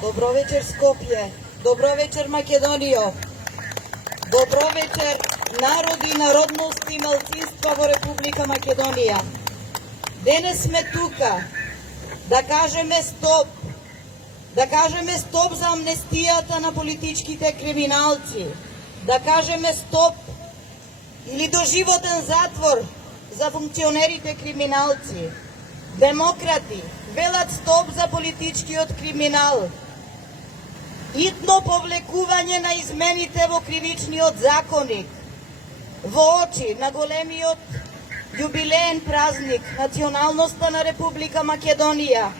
Dobro večer Skopje, dobro večer Македониjo, dobro večer народи, народности и малцинства во Република Македонија. Денес сме тука да кажеме стоп за амнестијата на политичките криминалци, да кажеме стоп или доживотен затвор за функционерите криминалци. Демократи велат стоп за политичкиот криминал. Итно повлекување на измените во кривичниот законник во очи на големиот јубилеен празник националноста на Република Македонија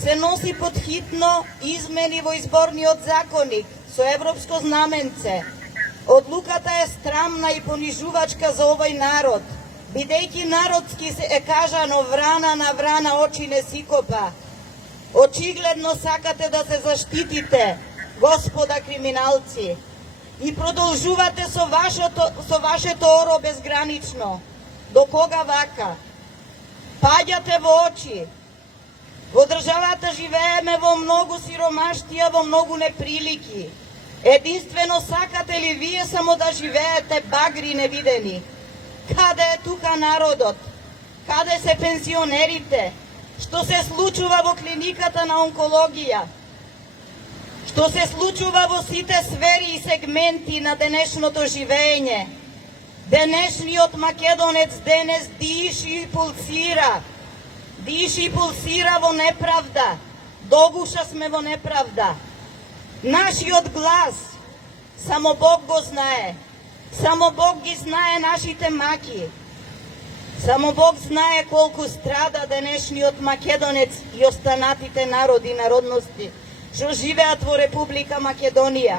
се носи под хитно измени во изборниот законник со европско знаменце. Одлуката е срамна и понижувачка за овој народ, бидејќи народски се е кажано врана на врана очи не си копа. Очигледно сакате да се заштитите, господа криминалци, и продолжувате со вашето оро безгранично. До кога вака? Паѓате во очи. Во државата живееме во многу сиромаштија, во многу неприлики. Единствено сакате ли вие само да живеете багри невидени? Каде е тука народот? Каде се пенсионерите? Што се случува во клиниката на онкологија? Што се случува во сите сфери и сегменти на денешното живење? Денешниот македонец денес диши и пулсира. Диши и пулсира во неправда. Догуша сме во неправда. Нашиот глас само Бог го знае. Само Бог ги знае нашите маки. Само Бог знае колку страда денешниот македонец и останатите народи и народности што живеат во Република Македонија.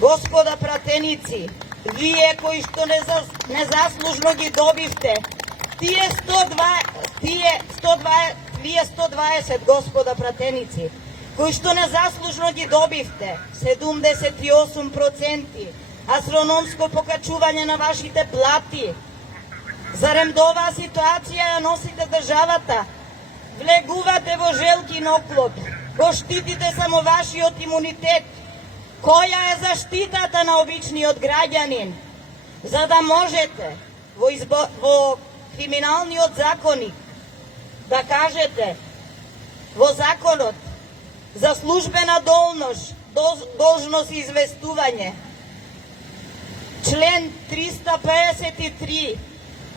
Господа пратеници, вие кои што незаслужно ги добивте, вие 120, господа пратеници, кои што незаслужно ги добивте, 78%, астрономско покачување на вашите плати. Зарем до оваа ситуација ја носите државата, влегувате во желки оклопи, го штитите само вашиот имунитет. Која е заштитата на обичниот граѓанин? За да можете во криминалниот законник да кажете во законот за службена должност и известување, член 353,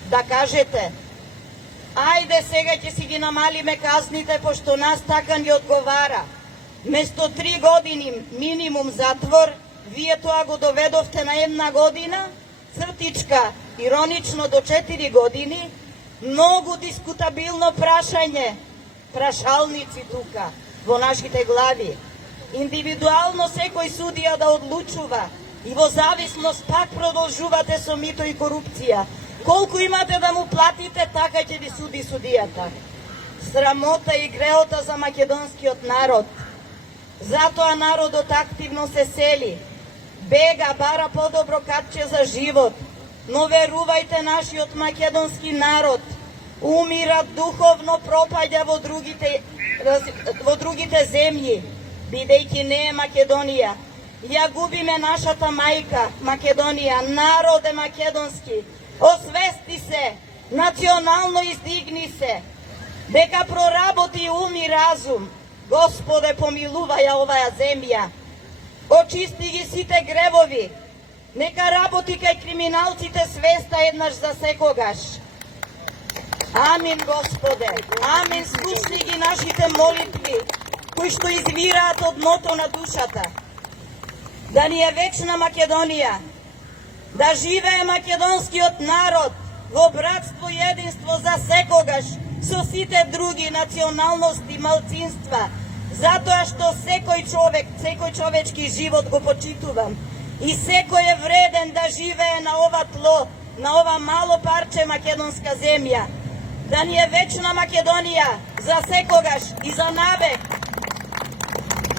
да кажете ајде сега ќе си ги намалиме казните, пошто нас така ни одговара. Место 3 години минимум затвор, вие тоа го доведовте на 1 година, цртичка, иронично до 4 години. Многу дискутабилно прашање, прашалници тука во нашите глави. Индивидуално секој судија да одлучува и во зависност пак продолжувате со мито и корупција. Колку имате да му платите, така ќе ви суди судијата. Срамота и греота за македонскиот народ. Затоа народот активно се сели. Бега, бара подобро катче за живот. Но верувајте, нашиот македонски народ умира духовно, пропаѓа во другите земји, бидејќи не е Македонија. Ја губиме нашата мајка, Македонија, народ е македонски. Освести се, национално издигни се, дека проработи ум и разум. Господе, помилувај оваа земја, очисти ги сите гревови, нека работи кај криминалците свеста еднаш за секогаш. Амин, Господе, амин, слушни ги нашите молитви, кои што извираат од дното на душата. Да ни е вечна Македонија, да живее македонскиот народ во братство и единство за секогаш со сите други националности, малцинства, затоа што секој човек, секој човечки живот го почитувам и секој е вреден да живее на ова тло, на ова мало парче македонска земја. Да ни е вечна Македонија за секогаш и за навек.